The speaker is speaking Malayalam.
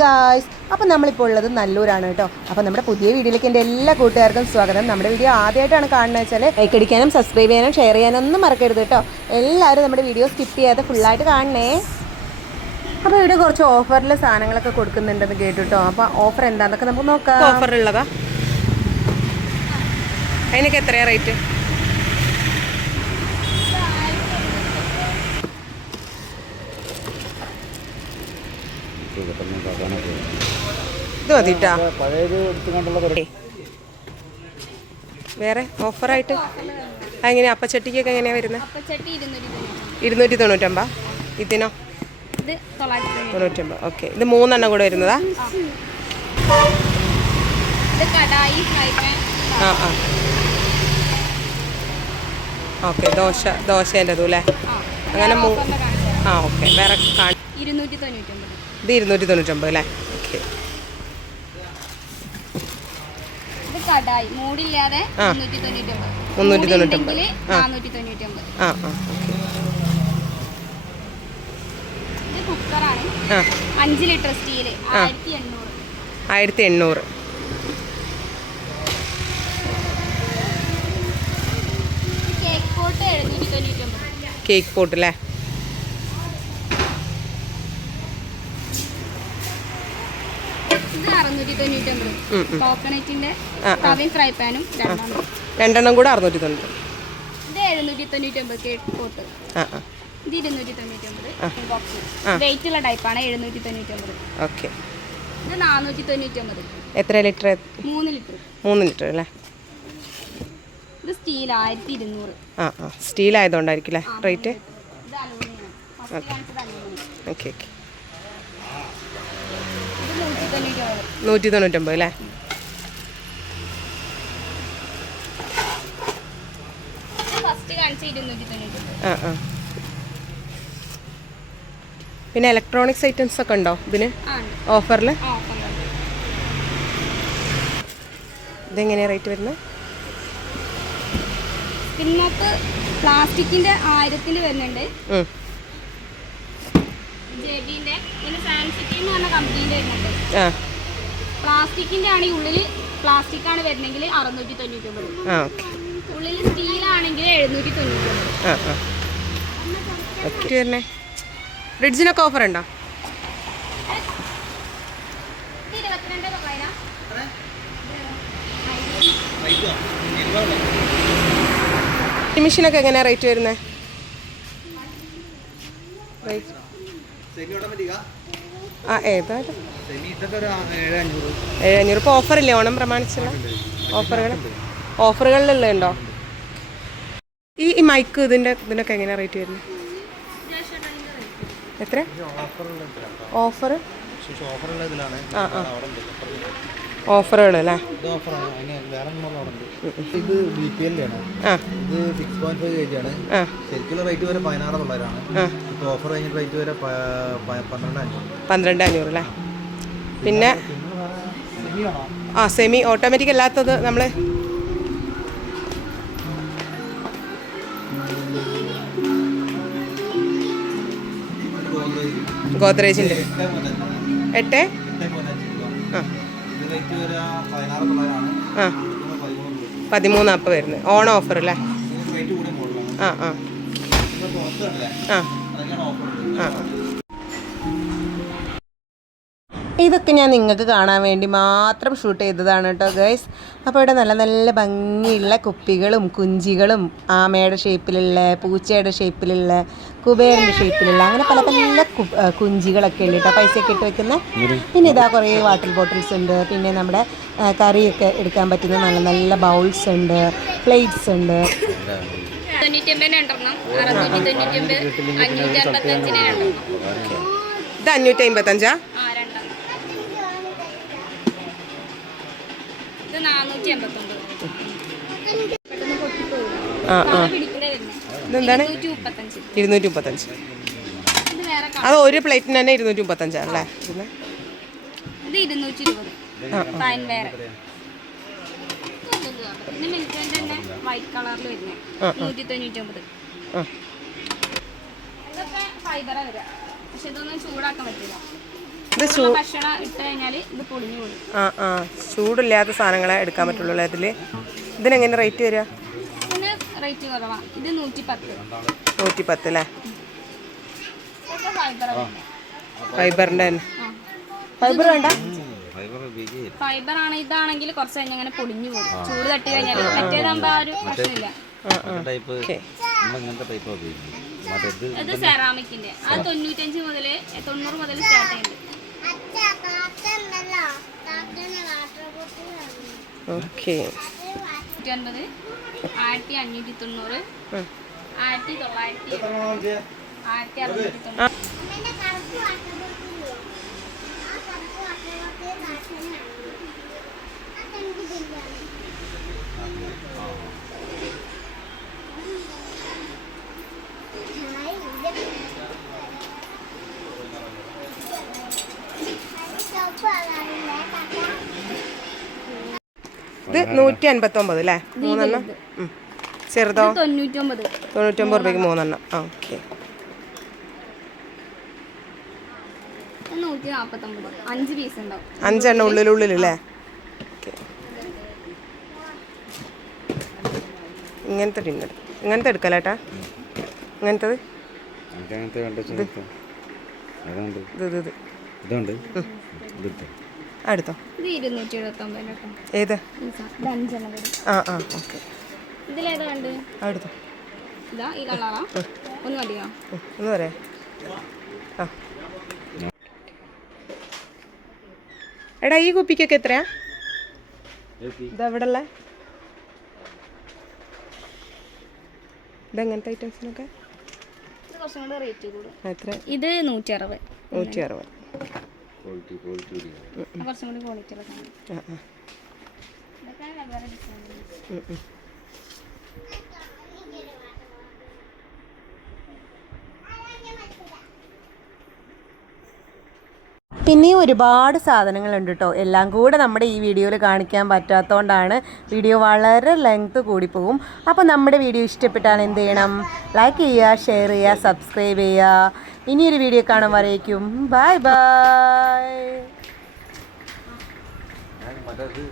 ഗായ്സ് അപ്പോൾ നമ്മളിപ്പോൾ ഉള്ളത് നല്ലൂരാണ് കേട്ടോ. അപ്പോൾ നമ്മുടെ പുതിയ വീഡിയോയിലേക്ക് എന്റെ എല്ലാ കൂട്ടുകാർക്കും സ്വാഗതം. നമ്മുടെ വീഡിയോ ആദ്യമായിട്ടാണ് കാണുന്നത് വെച്ചാൽ ലൈക്ക് അടിക്കാനും സബ്സ്ക്രൈബ് ചെയ്യാനും ഷെയർ ചെയ്യാനും ഒന്നും മറക്കരുത് കേട്ടോ. എല്ലാവരും നമ്മുടെ വീഡിയോ സ്കിപ്പ് ചെയ്യാതെ ഫുള്ളായിട്ട് കാണണേ. അപ്പോൾ ഇവിടെ കുറച്ച് ഓഫറിൽ സാധനങ്ങളൊക്കെ കൊടുക്കുന്നുണ്ടെന്ന് കേട്ടു കേട്ടോ അപ്പോൾ ഓഫർ എന്താണെന്നൊക്കെ നമുക്ക് നോക്കാം. ഓഫർ അതിനൊക്കെ എത്രയാണ് റേറ്റ് ഇത് മതിട്ടാ. വേറെ ഓഫറായിട്ട്? അതെങ്ങനെയാ അപ്പച്ചട്ടിക്കൊക്കെ എങ്ങനെയാ വരുന്നത് ഇരുന്നൂറ്റി തൊണ്ണൂറ്റി ഇരുന്നൂറ്റി തൊണ്ണൂറ്റമ്പ ഇതിനോ? തൊണ്ണൂറ്റമ്പത്. ഓക്കെ. ഇത് മൂന്നെണ്ണം കൂടെ വരുന്നതാ? ഇത് കടായി ഫ്രൈ പാൻ. ആ ആ. ഓക്കെ. ദോശ ദോശേന്റെതും അല്ലേ? അങ്ങനെ മൂ ആ ഓക്കെ. വേറെ കാണി ഇരുന്നൂറ്റി തൊണ്ണൂറ്റൊമ്പത്. ഇത് ഇരുന്നൂറ്റി തൊണ്ണൂറ്റൊമ്പത് അല്ലേ ഓക്കെ കടായി. മൂടില്ലാതെ. മുന്നൂറ്റി തൊണ്ണൂറ്റൊമ്പത് ആ. ഇത് കുക്കറാണ്. അഞ്ച് ലിറ്റർ സ്റ്റീൽ. ആയിരത്തി എണ്ണൂറ് ആയിരത്തി എണ്ണൂറ് കേക്ക് പോട്ട് അല്ലേ ഇത് അറുന്നൂറ്റി തൊണ്ണൂറ്റൊമ്പത് ഉം, ഉം. കോക്കനറ്റിന്റെ ആ, ആ. ഫ്രൈ പാനും രണ്ടെണ്ണം. കൂടെ അറുന്നൂറ്റി തൊണ്ണൂറ് ഇത് എഴുന്നൂറ്റി തൊണ്ണൂറ്റൊമ്പത് കേക്ക് പോട്ട് ഇത് ഇരുന്നൂറ്റി. ബോക്സ് വെയിറ്റ് ഉള്ള ടൈപ്പാണ് എഴുന്നൂറ്റി തൊണ്ണൂറ്റൊമ്പത് ഓക്കെ. ഇത് നാനൂറ്റി തൊണ്ണൂറ്റൊമ്പത് എത്ര ലിറ്റർ മൂന്ന് ലിറ്റർ മൂന്ന് ലിറ്റർ അല്ലേ? ഇത് സ്റ്റീൽ ആയിരത്തി ഇരുന്നൂറ് ആ. ആ സ്റ്റീൽ ആയതുകൊണ്ടായിരിക്കും അല്ലേ റേറ്റ് ഓക്കെ ഓക്കെ ഇത് നൂറ്റി തൊണ്ണൂറ്റൊമ്പത് നൂറ്റി തൊണ്ണൂറ്റൊമ്പത് അല്ലേ ആ ആ. പിന്നെ ഇലക്ട്രോണിക്സ് ഐറ്റംസ് ഒക്കെ ഉണ്ടോ ഇതിന്? ഓഫറിൽ ഇതെങ്ങനെയാണ് റേറ്റ് വരുന്നത് പിന്നോക്ക് പ്ലാസ്റ്റിക്കിന്റെ വരുന്നുണ്ട്. പിന്നെ എന്ന് പറഞ്ഞ കമ്പനീന്റെ വരുന്നുണ്ട്. ആ. പ്ലാസ്റ്റിക്കിന്റെ ആണ് ഉള്ളിൽ പ്ലാസ്റ്റിക് ആണ് വരുന്നെങ്കിൽ അറുന്നൂറ്റി തൊണ്ണൂറ്റൊമ്പത് ആ സ്റ്റീൽ ഉള്ളിൽ സ്റ്റീലാണെങ്കിൽ എഴുന്നൂറ്റി തൊണ്ണൂറ്റൊമ്പത് ഫ്രിഡ്ജിനൊക്കെ ഓഫർ ഉണ്ടോ? എങ്ങനെയാ മെഷീനൊക്കെ എങ്ങനെയാണ് റേറ്റ് വരുന്നത് ആ ഏതായാലും. ഏഴ് അഞ്ഞൂറ് ഇപ്പോൾ ഓഫറില്ലേ? ഓണം പ്രമാണിച്ചുള്ള ഓഫറുകൾ ഓഫറുകളിലുള്ള ഉണ്ടോ. ഈ ഈ മൈക്ക് ഇതിന്റെ ഇതിനൊക്കെ എങ്ങനെയാണ് റേറ്റ് വരുന്നത്? എത്ര? ഓഫർ ആ ആ. ഓഫറുകൾ അല്ലേ ഇത് ബി പി എൽ ആണ് ഇത് six point five K G ആണ് ശരിക്കുള്ള റേറ്റ് വരെ പതിനാറ് തൊള്ളായിരമാണ് ഇപ്പൊ ഓഫർ കഴിഞ്ഞ റേറ്റ് വരെ പന്ത്രണ്ട് അഞ്ഞൂറ്. പന്ത്രണ്ട് അഞ്ഞൂറ് അല്ലേ? പിന്നെ? ആ സെമി ഓട്ടോമാറ്റിക് അല്ലാത്തത് നമ്മൾ ഗോദ്രേജിന്റെ എട്ട്? ആ. പതിമൂന്ന് അപ്പം വരുന്നത് ഓണം ഓഫർ അല്ലേ ആ ആ. ആ. ആ. ഇതൊക്കെ ഞാൻ നിങ്ങൾക്ക് കാണാൻ വേണ്ടി മാത്രം ഷൂട്ട് ചെയ്തതാണ് കേട്ടോ ഗൈസ് അപ്പോൾ ഇവിടെ നല്ല നല്ല ഭംഗിയുള്ള കുപ്പികളും കുഞ്ചികളും ആമയുടെ ഷേപ്പിലുള്ള പൂച്ചയുടെ ഷേപ്പിലുള്ള കുബേരന്റെ ഷേപ്പിലുള്ള അങ്ങനെ പല പല കുഞ്ചികളൊക്കെ ഉണ്ട് കേട്ടോ. പൈസയൊക്കെ ഇട്ട് വെക്കുന്ന പിന്നെ ഇതാ കുറേ വാട്ടർ ബോട്ടിൽസ് ഉണ്ട്. പിന്നെ നമ്മുടെ കറിയൊക്കെ എടുക്കാൻ പറ്റുന്ന നല്ല നല്ല ബൗൾസ് ഉണ്ട് പ്ലേറ്റ്സ് ഉണ്ട്. തൊണ്ണൂറ്റൊമ്പതിന് രണ്ടെണ്ണം. അറുന്നൂറ്റി തൊണ്ണൂറ്റൊമ്പത് അഞ്ഞൂറ്റി അറുപത്തഞ്ചിന് രണ്ടെണ്ണം. ഇത് അഞ്ഞൂറ്റി അമ്പത്തഞ്ചാ? ഇത് നാനൂറ്റി എൺപത്തൊമ്പത് ആ ആ. ഇതെന്താണ്? ഇരുന്നൂറ്റി മുപ്പത്തഞ്ച് അത് ഒരു പ്ലേറ്റിന് തന്നെ ഇരുന്നൂറ്റി മുപ്പത്തഞ്ചാണ് അല്ലേ ഇത് ഇരുന്നൂറ്റി ഇരുപത് ഫൈൻ വേറെ. പിന്നെ മിൽറ്റന്റെ തന്നെ വൈറ്റ് കളറിൽ വരുന്നത് നൂറ്റി തൊണ്ണൂറ്റി ഒമ്പത് ആ. ഇതൊക്കെ ഫൈബറാ വരിക. പക്ഷെ ഇതൊന്നും ചൂടാക്കാൻ പറ്റില്ല. ഇത് ആ ആ. ചൂടില്ലാത്ത സാധനങ്ങളെ എടുക്കാൻ പറ്റുള്ളൂ അല്ലേ ഇതിൽ ഇതിനെങ്ങനെ റേറ്റ് വരിക നൂറ്റി പത്ത് അല്ലേ? ഫൈബറിന്റെ തന്നെ. ഫൈബർ വേണ്ട? ഫൈബർ ആണ് ഇതാണെങ്കിൽ കുറച്ച് കഴിഞ്ഞ് അങ്ങനെ പൊടിഞ്ഞു പോകും ചൂട് തട്ടി കഴിഞ്ഞാൽ മറ്റേതാകുമ്പോൾ ആ ഒരു പ്രശ്നമില്ല. ടൈപ്പ് ഇങ്ങനത്തെ ടൈപ്പ് ഉപയോഗിക്കും മറ്റേത് ഇത് സെറാമിക്കിന്റെ അത് തൊണ്ണൂറ്റഞ്ച് മുതൽ തൊണ്ണൂറ് മുതൽ സ്റ്റാർട്ട് ചെയ്യുന്നുണ്ട്. ഓക്കെ. നൂറ്റി അൻപത്. ആയിരത്തി അഞ്ഞൂറ്റി തൊണ്ണൂറ്. ആയിരത്തി തൊള്ളായിരത്തി ആയിരത്തി അറുന്നൂറ്റി തൊണ്ണൂറ്. ഇത് നൂറ്റി അൻപത്തൊമ്പത് അല്ലേ? മൂന്നെണ്ണം? ചെറുതോ? തൊണ്ണൂറ്റൊമ്പത് തൊണ്ണൂറ്റൊമ്പത് രൂപയ്ക്ക് മൂന്നെണ്ണം. ആ ഓക്കെ. അഞ്ചെണ്ണം ഉള്ളിലുള്ളിലല്ലേ ഓക്കെ. ഇങ്ങനത്തെ ഡിന്നർ ഇങ്ങനത്തെ എടുക്കലേട്ടാ. ഇങ്ങനത്തത്? ഇതുണ്ട്. ഇതുണ്ട് ഇതുണ്ട് എഴുപത്തൊമ്പത് ഏത്? ആ ആ ഓക്കെ. ഒന്ന് പറയാ ആ. എടാ ഈ കുപ്പിക്കൊക്കെ എത്രയാ? ഇത് എവിടെ ഉള്ള ഇതെങ്ങനത്തെ ഐറ്റംസിനൊക്കെ ഇത് കുറച്ചും റേറ്റ് കൂടും എത്ര ഇത് നൂറ്റി അറുപത് നൂറ്റി അറുപത് ക്വാളിറ്റി ക്വാളിറ്റി കൂടി കുറച്ചും കൂടി ക്വാളിറ്റി ഉള്ള സാധനം. ഇതൊക്കെ വെവ്വേറെ ഡിസൈൻ പിന്നെയും ഒരുപാട് സാധനങ്ങളുണ്ട് കേട്ടോ എല്ലാം കൂടെ നമ്മുടെ ഈ വീഡിയോയിൽ കാണിക്കാൻ പറ്റാത്തതുകൊണ്ടാണ് വീഡിയോ വളരെ ലെങ്ത് കൂടിപ്പോകും അപ്പോൾ നമ്മുടെ വീഡിയോ ഇഷ്ടപ്പെട്ടാൽ എന്ത് ചെയ്യണം? ലൈക്ക് ചെയ്യുക ഷെയർ ചെയ്യുക സബ്സ്ക്രൈബ് ചെയ്യുക. ഇനിയൊരു വീഡിയോ കാണാൻ വരേക്കും. ബൈ ബൈ മറ്റേത്